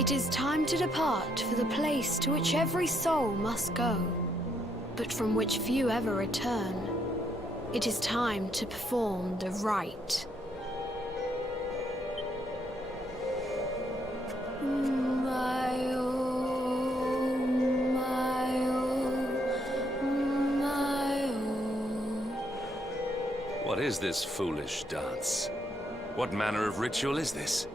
It is time to depart for the place to which every soul must go, but from which few ever return. It is time to perform the rite. What is this foolish dance? What manner of ritual is this?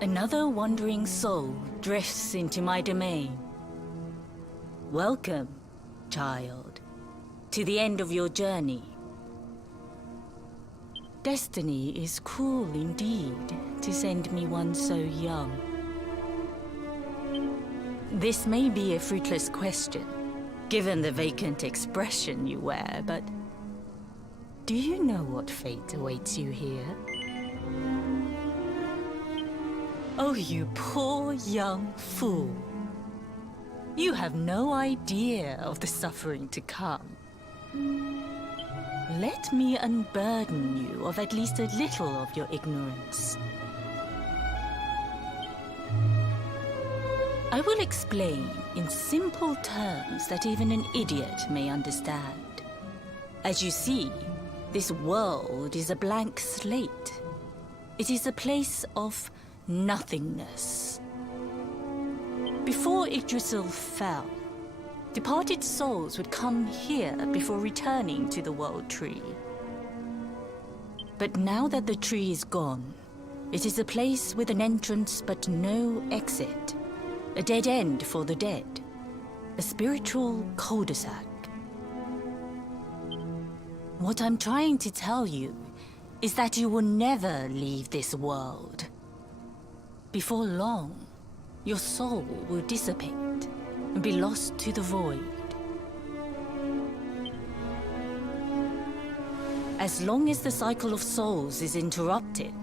Another wandering soul drifts into my domain. Welcome, child, to the end of your journey. Destiny is cruel indeed to send me one so young. This may be a fruitless question, given the vacant expression you wear, but do you know what fate awaits you here? Oh, you poor young fool. You have no idea of the suffering to come. Let me unburden you of at least a little of your ignorance. I will explain in simple terms that even an idiot may understand. As you see, this world is a blank slate. It is a place of nothingness. Before Yggdrasil fell, departed souls would come here before returning to the World Tree. But now that the tree is gone, it is a place with an entrance but no exit. A dead end for the dead. A spiritual cul-de-sac. What I'm trying to tell you is that you will never leave this world. Before long, your soul will dissipate and be lost to the void. As long as the cycle of souls is interrupted,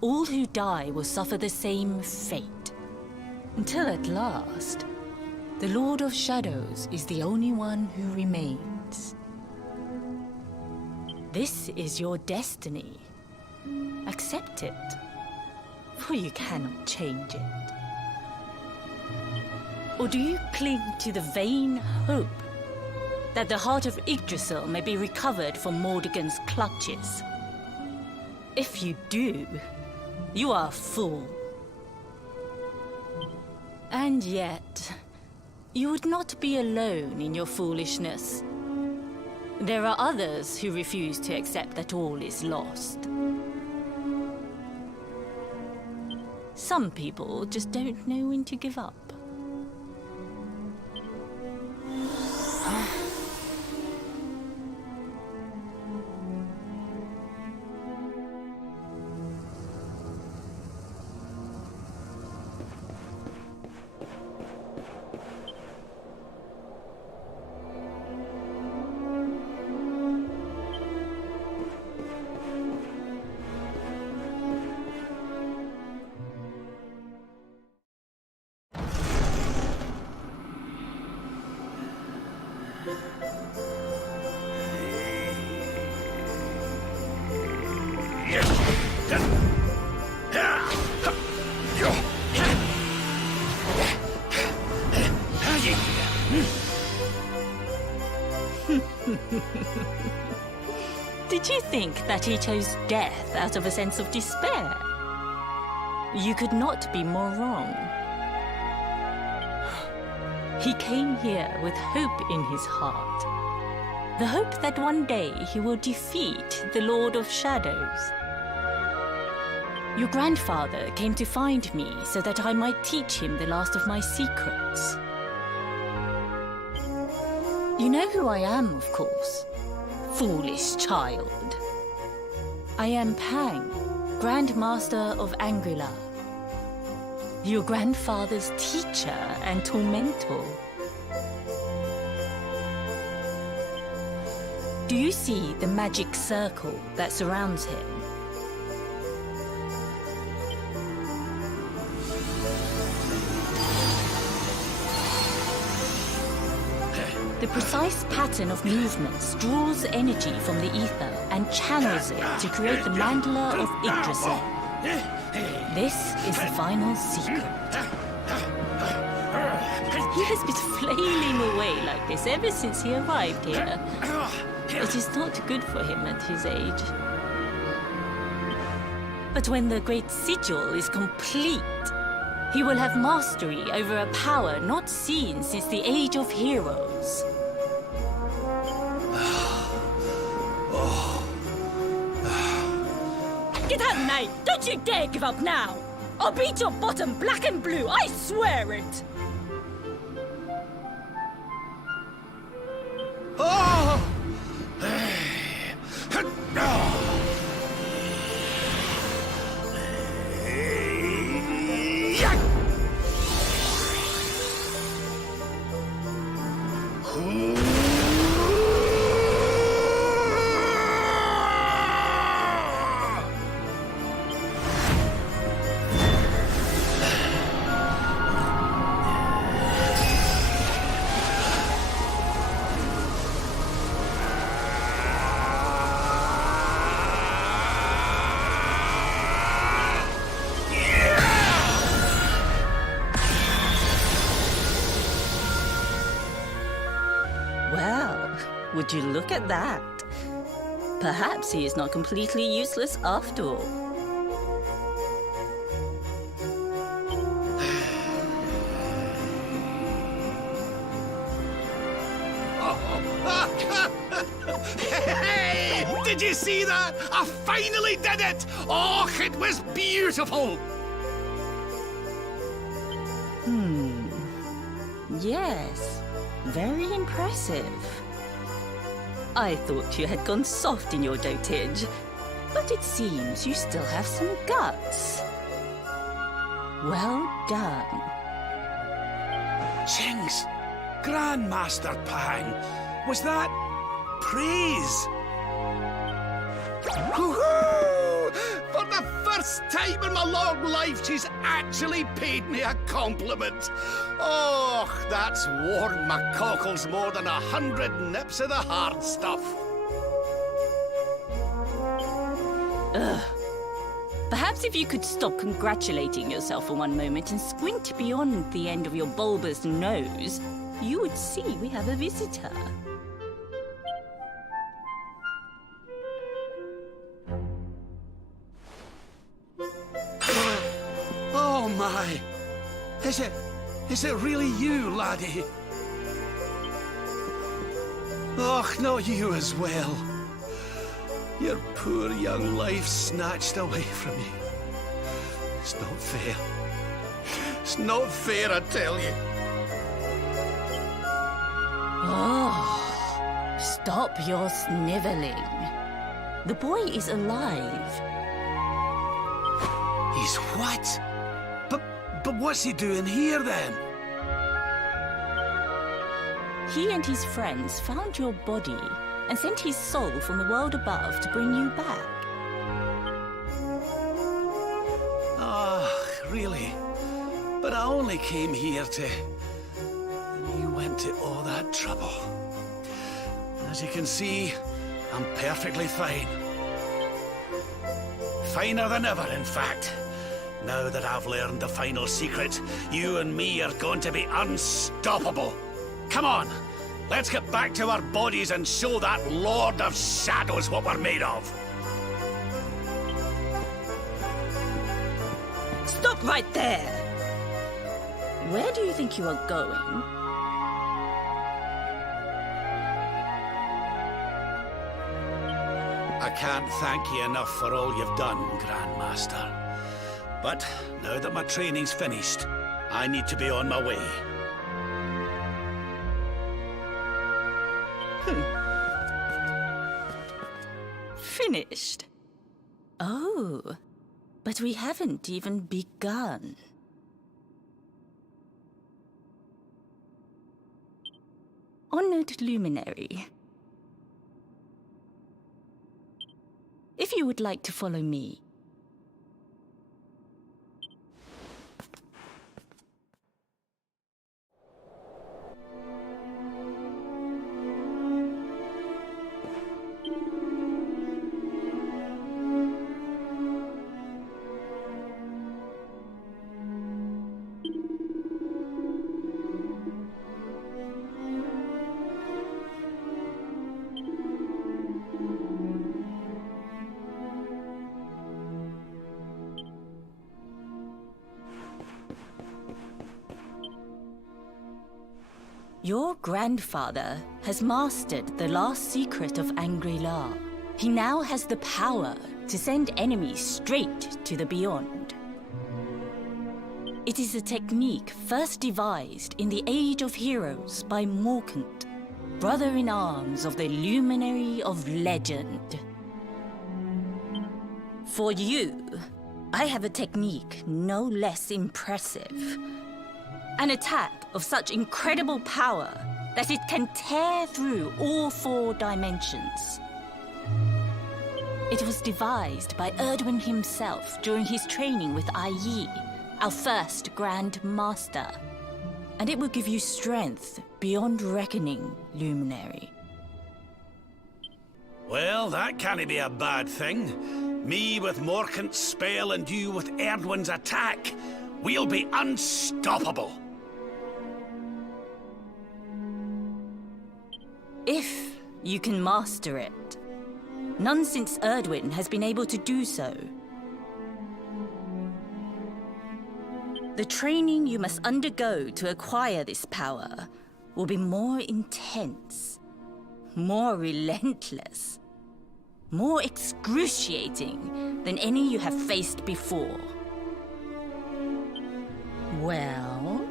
all who die will suffer the same fate. Until at last, the Lord of Shadows is the only one who remains. This is your destiny. Accept it. For you cannot change it. Or do you cling to the vain hope that the heart of Yggdrasil may be recovered from Mordegon's clutches? If you do, you are a fool. And yet, you would not be alone in your foolishness. There are others who refuse to accept that all is lost. Some people just don't know when to give up. Did you think that he chose death out of a sense of despair? You could not be more wrong. He came here with hope in his heart. The hope that one day he will defeat the Lord of Shadows. Your grandfather came to find me so that I might teach him the last of my secrets. You know who I am, of course. Foolish child. I am Pang, Grand Master of Angrila. Your grandfather's teacher and tormentor. Do you see the magic circle that surrounds him? The precise pattern of movements draws energy from the ether and channels it to create the mandala of Yggdrasil. This is the final secret. He has been flailing away like this ever since he arrived here. It is not good for him at his age. But when the great sigil is complete, he will have mastery over a power not seen since the Age of Heroes. Get out, knight! Don't you dare give up now! I'll beat your bottom black and blue, I swear it! Oh! Well, would you look at that? Perhaps he is not completely useless after all. Hey! Did you see that? I finally did it! Oh, it was beautiful! Yes, very impressive. I thought you had gone soft in your dotage, but it seems you still have some guts. Well done. Jinx! Grandmaster Pang! Was that praise? Woohoo! For the first time in my long life, she's actually paid me a compliment. Oh, that's warmed my cockles more than 100 nips of the hard stuff. Perhaps if you could stop congratulating yourself for one moment and squint beyond the end of your bulbous nose, you would see we have a visitor. Oh my! Is it really you, laddie? Och, not you as well. Your poor young life snatched away from you. It's not fair. It's not fair, I tell you. Oh, stop your sniveling. The boy is alive. He's what? But what's he doing here then? He and his friends found your body and sent his soul from the world above to bring you back. Ah, really? But I only came here to... And you went to all that trouble. As you can see, I'm perfectly fine. Finer than ever, in fact. Now that I've learned the final secret, you and me are going to be unstoppable. Come on, let's get back to our bodies and show that Lord of Shadows what we're made of. Stop right there! Where do you think you are going? I can't thank you enough for all you've done, Grandmaster. But now that my training's finished, I need to be on my way. Finished? Oh, but we haven't even begun. Honored Luminary, if you would like to follow me. Your grandfather has mastered the last secret of Angri-La. He now has the power to send enemies straight to the beyond. It is a technique first devised in the Age of Heroes by Morkant, brother-in-arms of the Luminary of Legend. For you, I have a technique no less impressive. An attack of such incredible power that it can tear through all 4 dimensions. It was devised by Erdwin himself during his training with Yi, our first Grand Master. And it will give you strength beyond reckoning, Luminary. Well, that can't be a bad thing. Me with Morkant's spell and you with Erdwin's attack. We'll be unstoppable. If you can master it. None since Erdwin has been able to do so. The training you must undergo to acquire this power will be more intense, more relentless, more excruciating than any you have faced before. Well,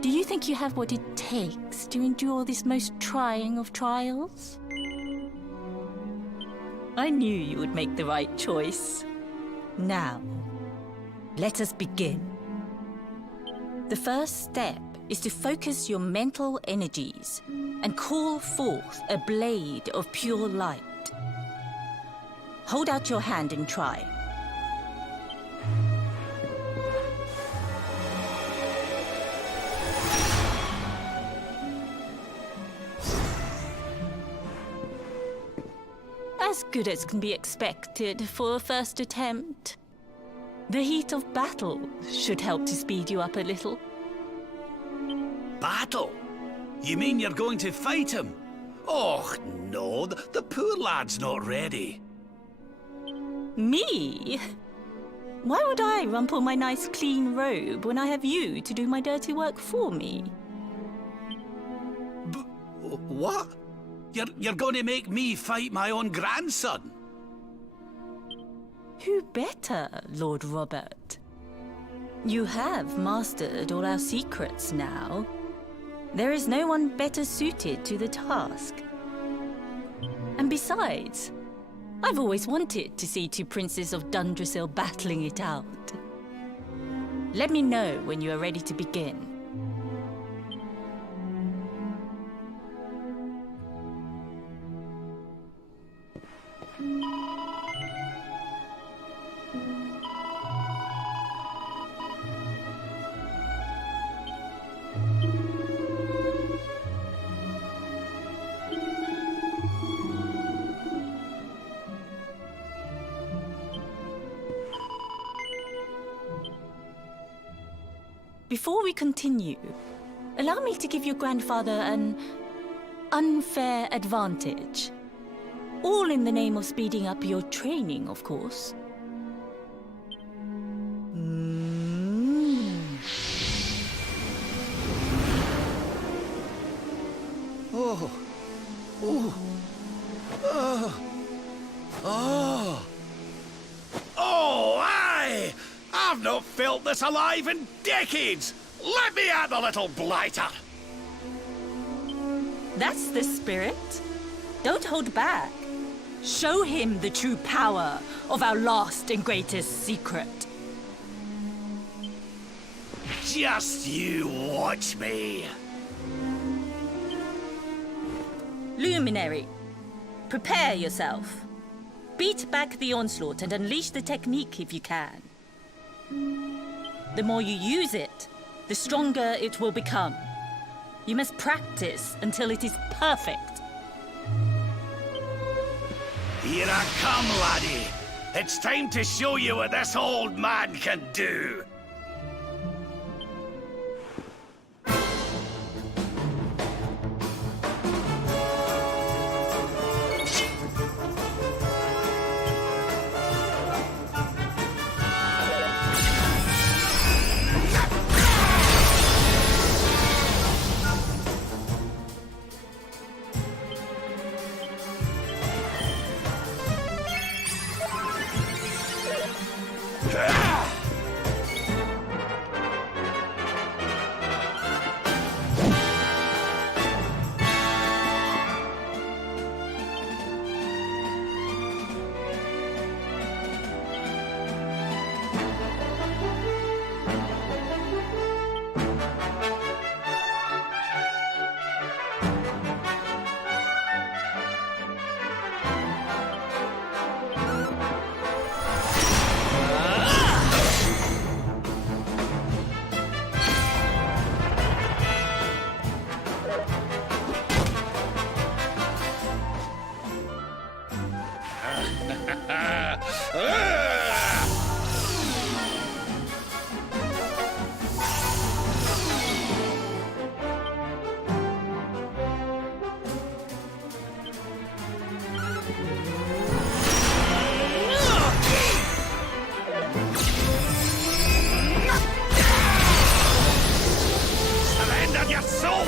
do you think you have what it takes to endure this most trying of trials? I knew you would make the right choice. Now, let us begin. The first step is to focus your mental energies and call forth a blade of pure light. Hold out your hand and try. As good as can be expected for a first attempt. The heat of battle should help to speed you up a little. Battle? You mean you're going to fight him? Oh, no, the poor lad's not ready. Me? Why would I rumple my nice clean robe when I have you to do my dirty work for me? What? You're going to make me fight my own grandson? Who better, Lord Robert? You have mastered all our secrets now. There is no one better suited to the task. And besides, I've always wanted to see 2 princes of Dundrasil battling it out. Let me know when you are ready to begin. Before we continue, allow me to give your grandfather an unfair advantage. All in the name of speeding up your training, of course. Oh! Oh, aye! I've not felt this alive in decades! Let me at the little blighter! That's the spirit. Don't hold back. Show him the true power of our last and greatest secret. Just you watch me. Luminary, prepare yourself. Beat back the onslaught and unleash the technique if you can. The more you use it, the stronger it will become. You must practice until it is perfect. Here I come, laddie. It's time to show you what this old man can do. Surrender your soul!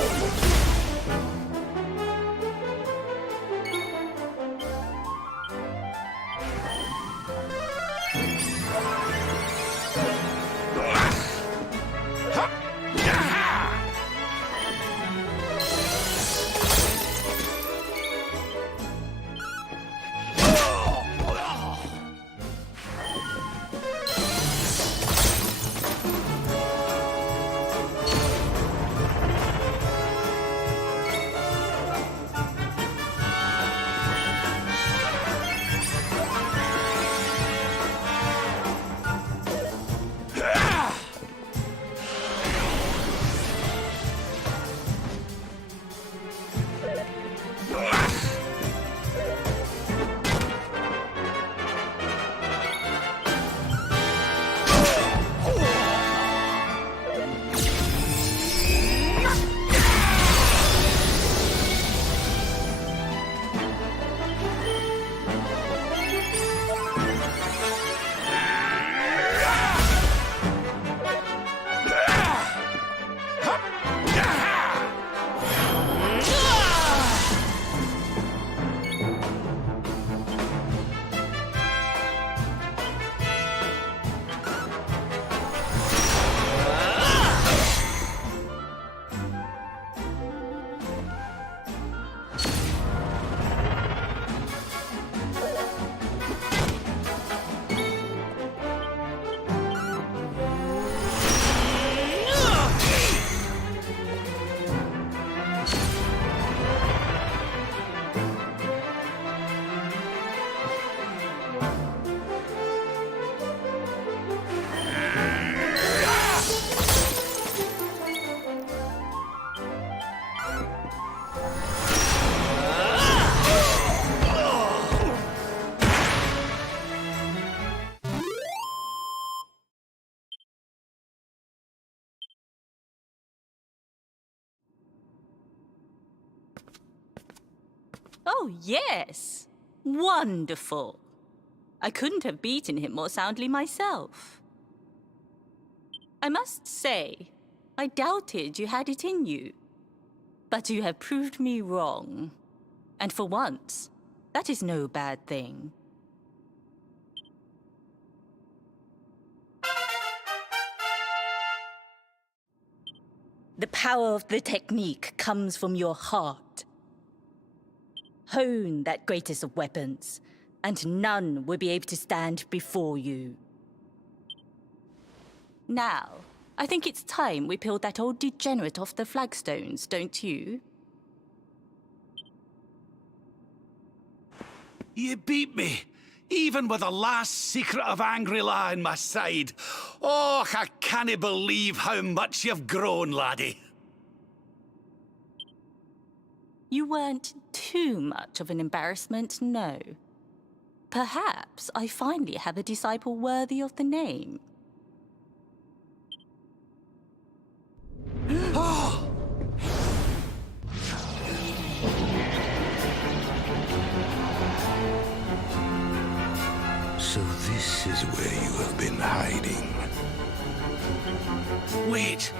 Oh, yes. Wonderful. I couldn't have beaten him more soundly myself. I must say, I doubted you had it in you. But you have proved me wrong. And for once, that is no bad thing. The power of the technique comes from your heart. Hone that greatest of weapons, and none will be able to stand before you. Now, I think it's time we peeled that old degenerate off the flagstones, don't you? You beat me, even with the last secret of Angry-La in my side. Oh, I can't believe how much you've grown, laddie. You weren't too much of an embarrassment, no. Perhaps I finally have a disciple worthy of the name. So this is where you have been hiding. Wait,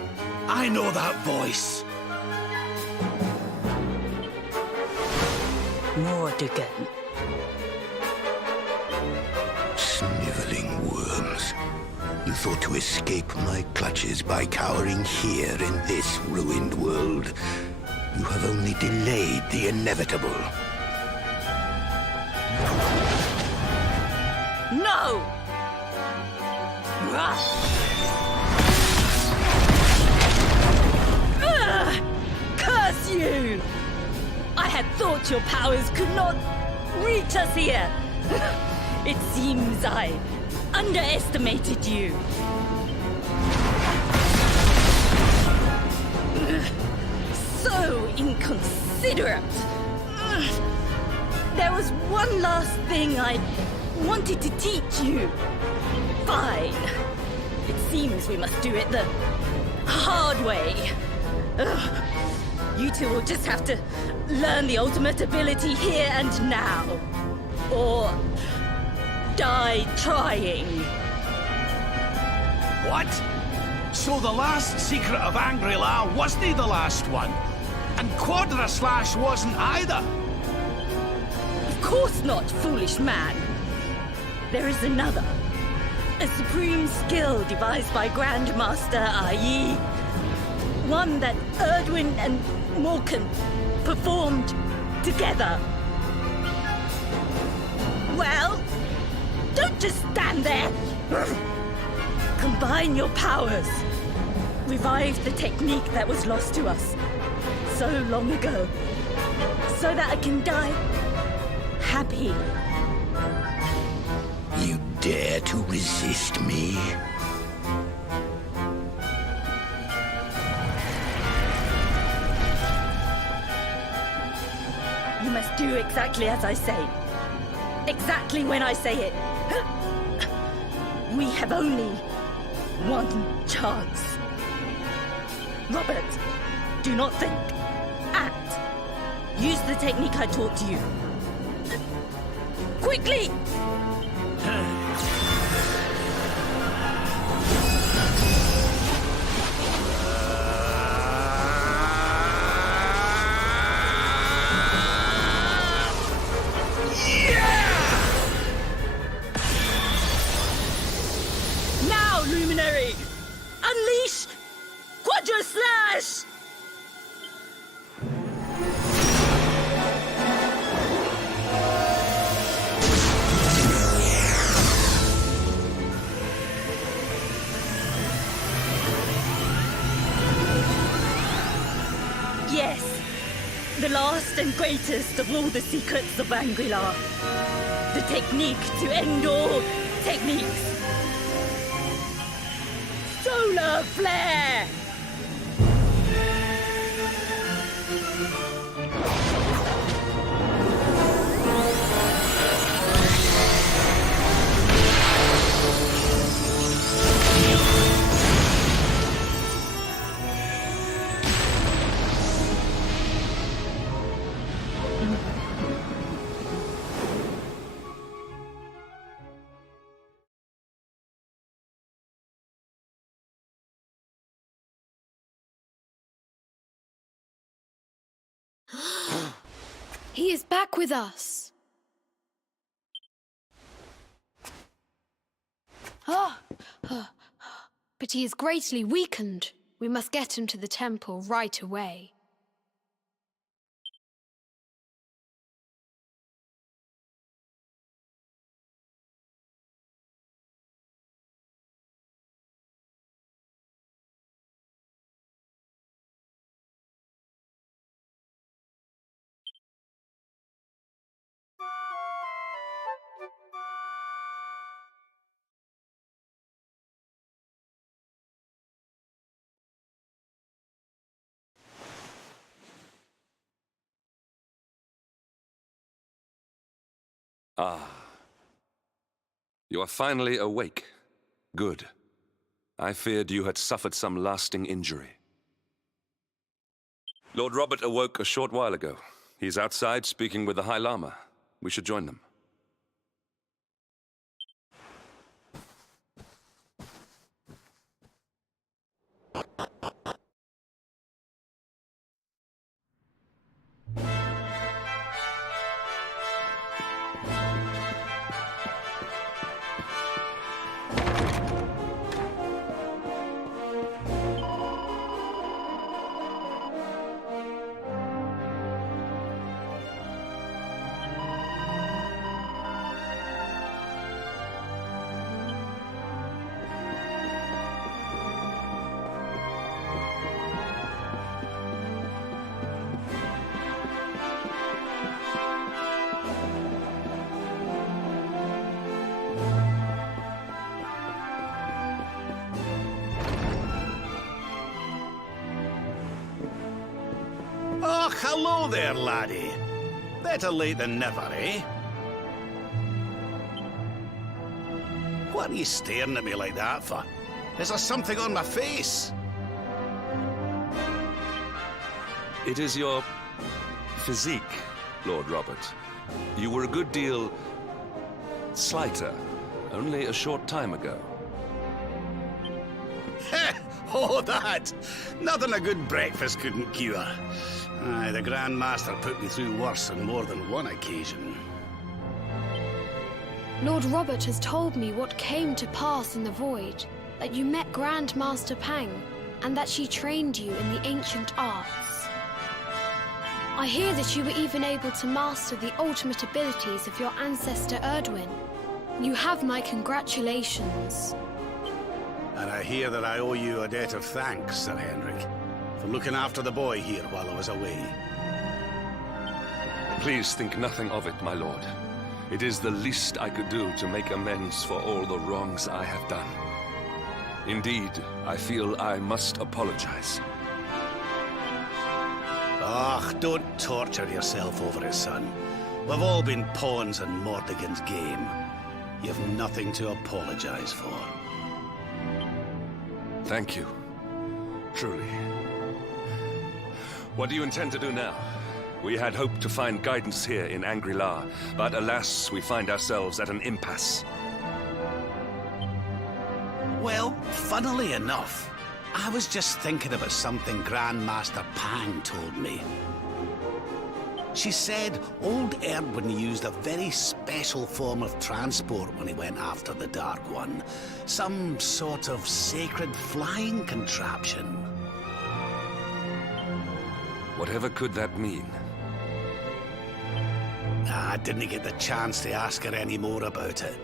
I know that voice. Mordigan. Sniveling worms. You thought to escape my clutches by cowering here in this ruined world. You have only delayed the inevitable. No! Curse you! I had thought your powers could not reach us here. It seems I underestimated you. So inconsiderate. There was one last thing I wanted to teach you. Fine. It seems we must do it the hard way. You two will just have to learn the ultimate ability here and now. Or die trying. What? So the last secret of Angry-La wasn't the last one? And Quadra Slash wasn't either? Of course not, foolish man. There is another. A supreme skill devised by Grandmaster i.e. one that Erdwin and Morkan performed together. Well, don't just stand there. Combine your powers. Revive the technique that was lost to us so long ago, so that I can die happy. You dare to resist me? You must do exactly as I say. Exactly when I say it. We have only one chance. Robert, do not think. Act. Use the technique I taught you. Quickly! Now, Luminary! Unleash Quadra Slash! Yes, the last and greatest of all the secrets of Angry-La. The technique to end all techniques. Solar Flare! He is back with us. But he is greatly weakened. We must get him to the temple right away. Ah. You are finally awake. Good. I feared you had suffered some lasting injury. Lord Robert awoke a short while ago. He's outside speaking with the High Lama. We should join them. Oh, hello there, laddie. Better late than never, eh? What are you staring at me like that for? Is there something on my face? It is your physique, Lord Robert. You were a good deal slighter only a short time ago. Oh, that! Nothing a good breakfast couldn't cure. Aye, the Grand Master put me through worse on more than one occasion. Lord Robert has told me what came to pass in the void, that you met Grand Master Pang, and that she trained you in the ancient arts. I hear that you were even able to master the ultimate abilities of your ancestor Erdwin. You have my congratulations. And I hear that I owe you a debt of thanks, Sir Henrik, for looking after the boy here while I was away. Please think nothing of it, my lord. It is the least I could do to make amends for all the wrongs I have done. Indeed, I feel I must apologize. Ah, don't torture yourself over it, son. We've all been pawns in Mordegon's game. You've nothing to apologize for. Thank you. Truly. What do you intend to do now? We had hoped to find guidance here in Angri-La, but alas, we find ourselves at an impasse. Well, funnily enough, I was just thinking about something Grand Master Pang told me. She said old Erdwin used a very special form of transport when he went after the Dark One. Some sort of sacred flying contraption. Whatever could that mean? I didn't get the chance to ask her any more about it.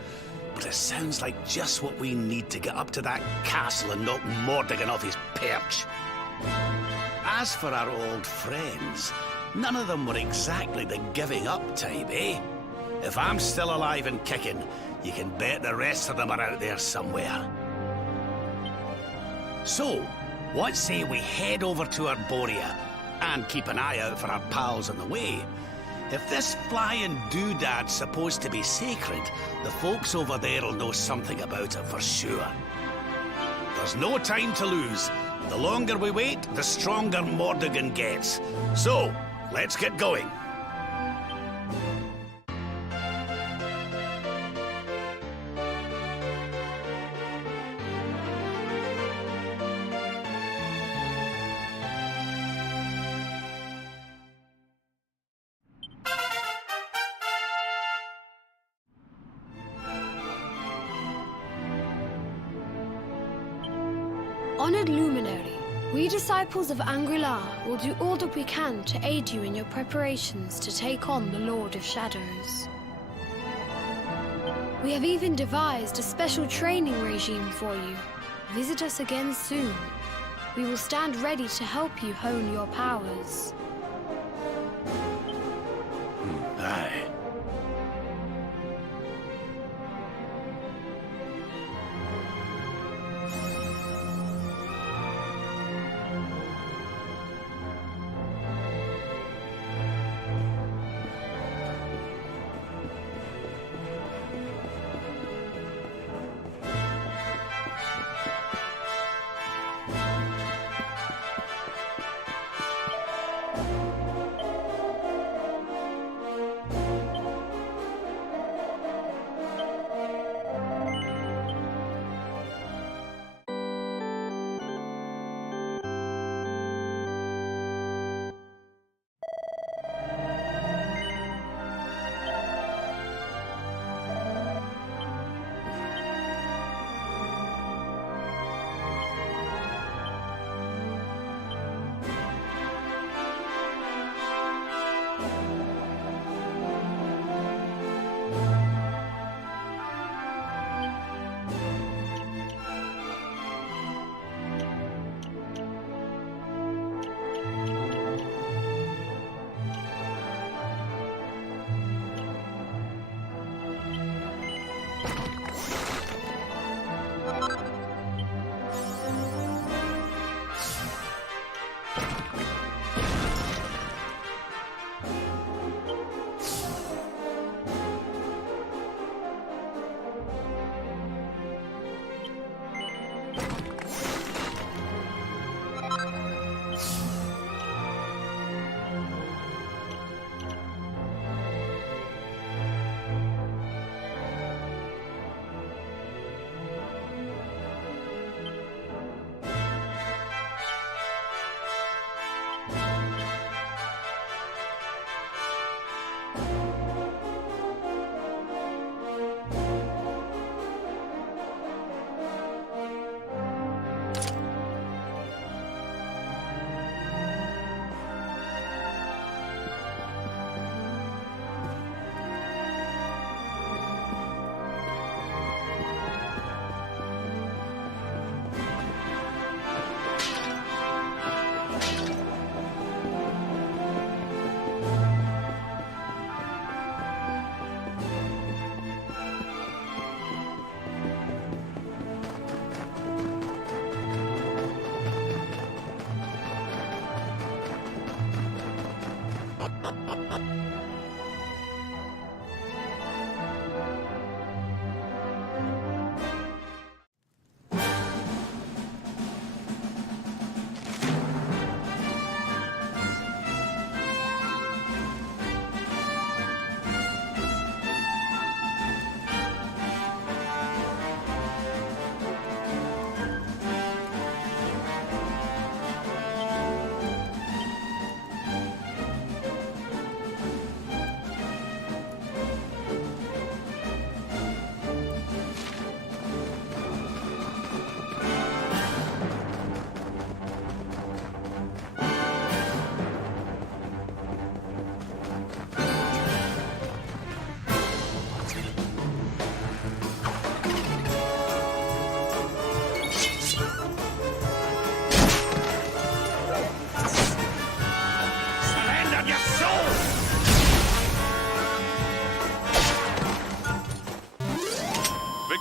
But it sounds like just what we need to get up to that castle and knock Mordegon off his perch. As for our old friends, none of them were exactly the giving up type, eh? If I'm still alive and kicking, you can bet the rest of them are out there somewhere. So, what say we head over to Arborea and keep an eye out for our pals on the way? If this flying doodad's supposed to be sacred, the folks over there will know something about it for sure. There's no time to lose. The longer we wait, the stronger Mordegon gets. So, let's get going. Honored luminary, We disciples of Angri-La will do all that we can to aid you in your preparations to take on the Lord of Shadows. We have even devised a special training regime for you. Visit us again soon. We will stand ready to help you hone your powers. Aye.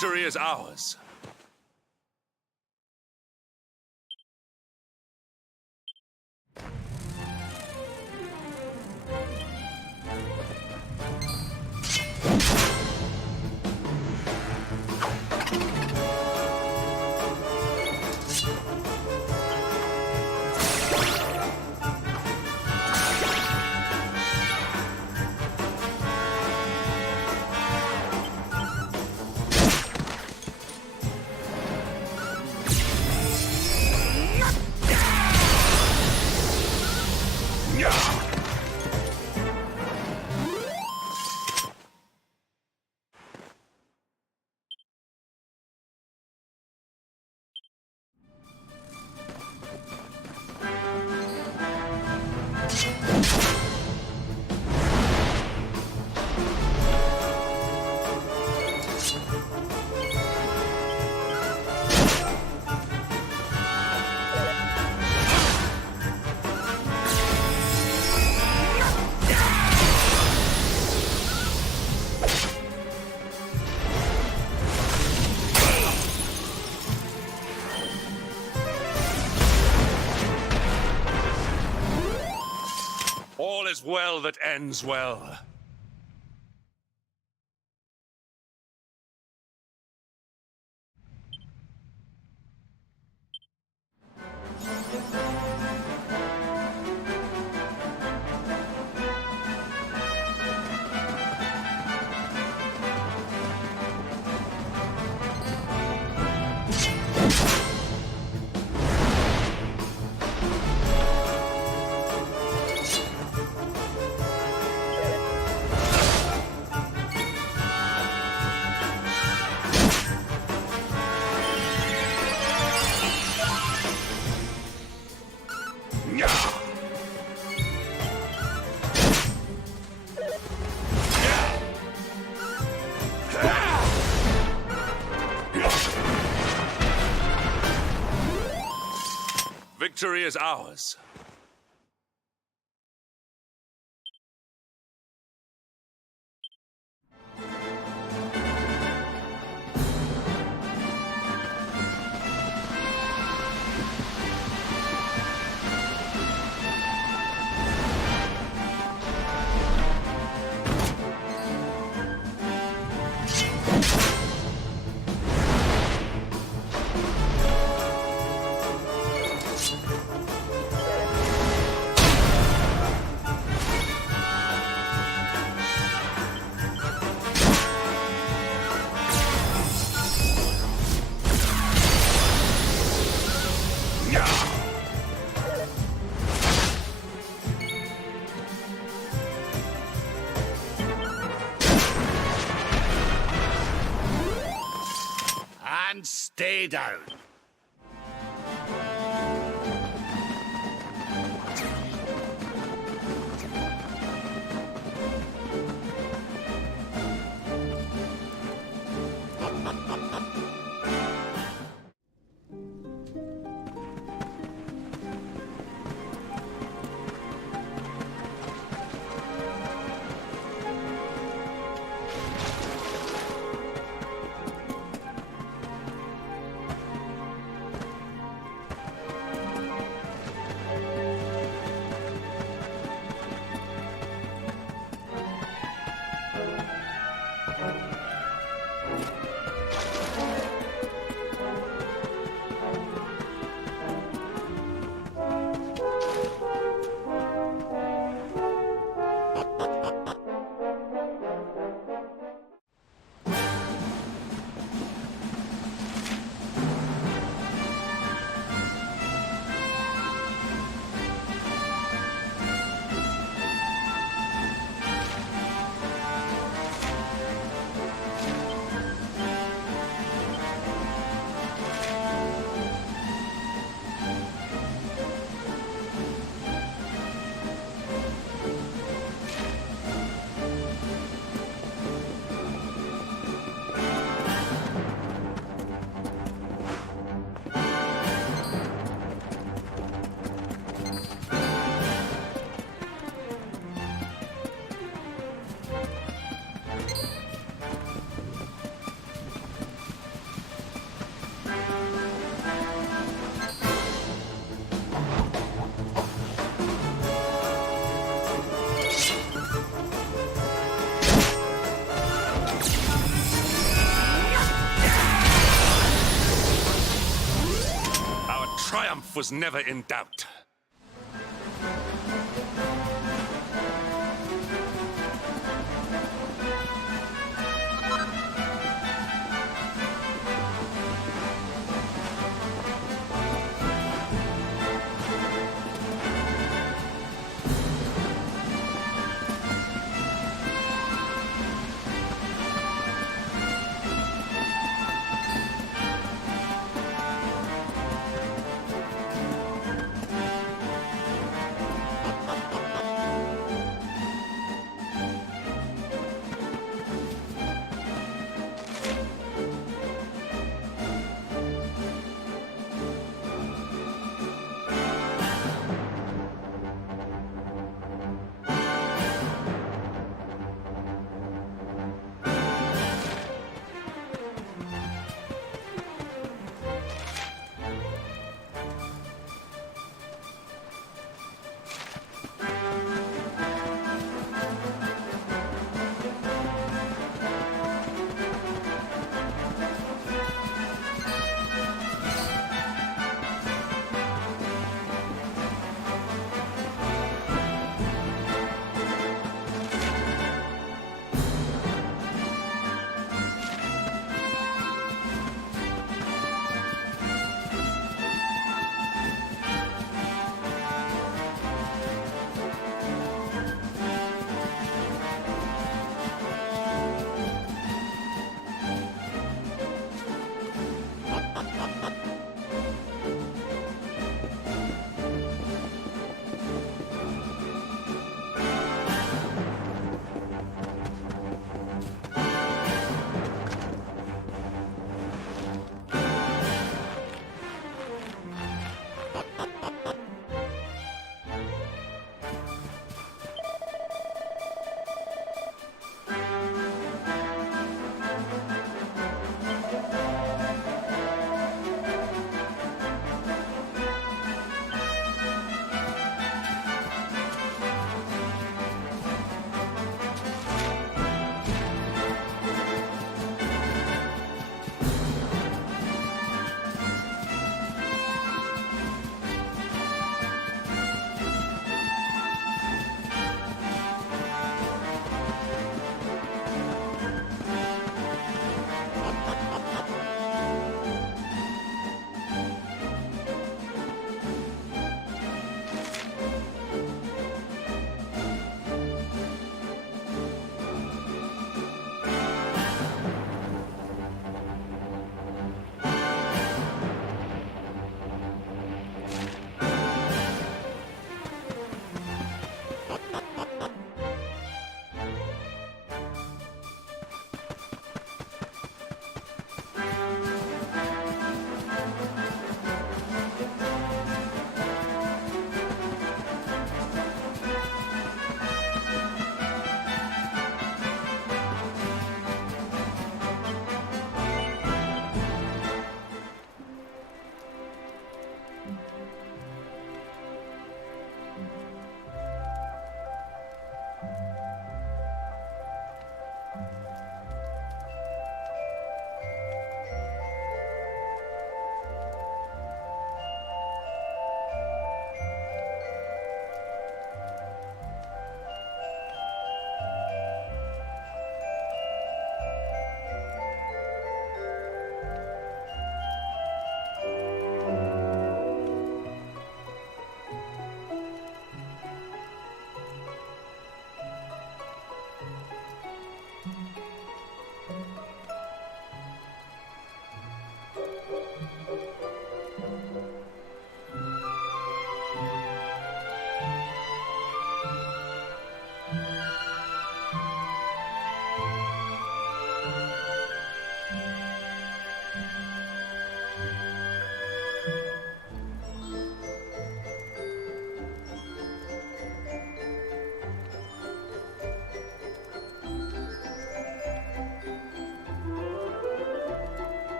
Victory is ours. is well that ends well. Victory is ours. And stay down. Triumph was never in doubt.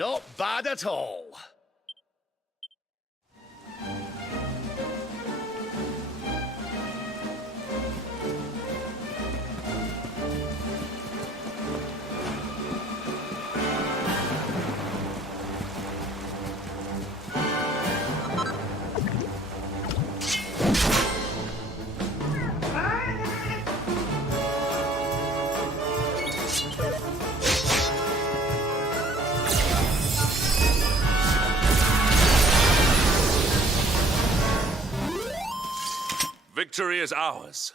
Not bad at all. Victory is ours.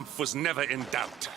triumph was never in doubt.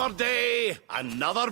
Another day, another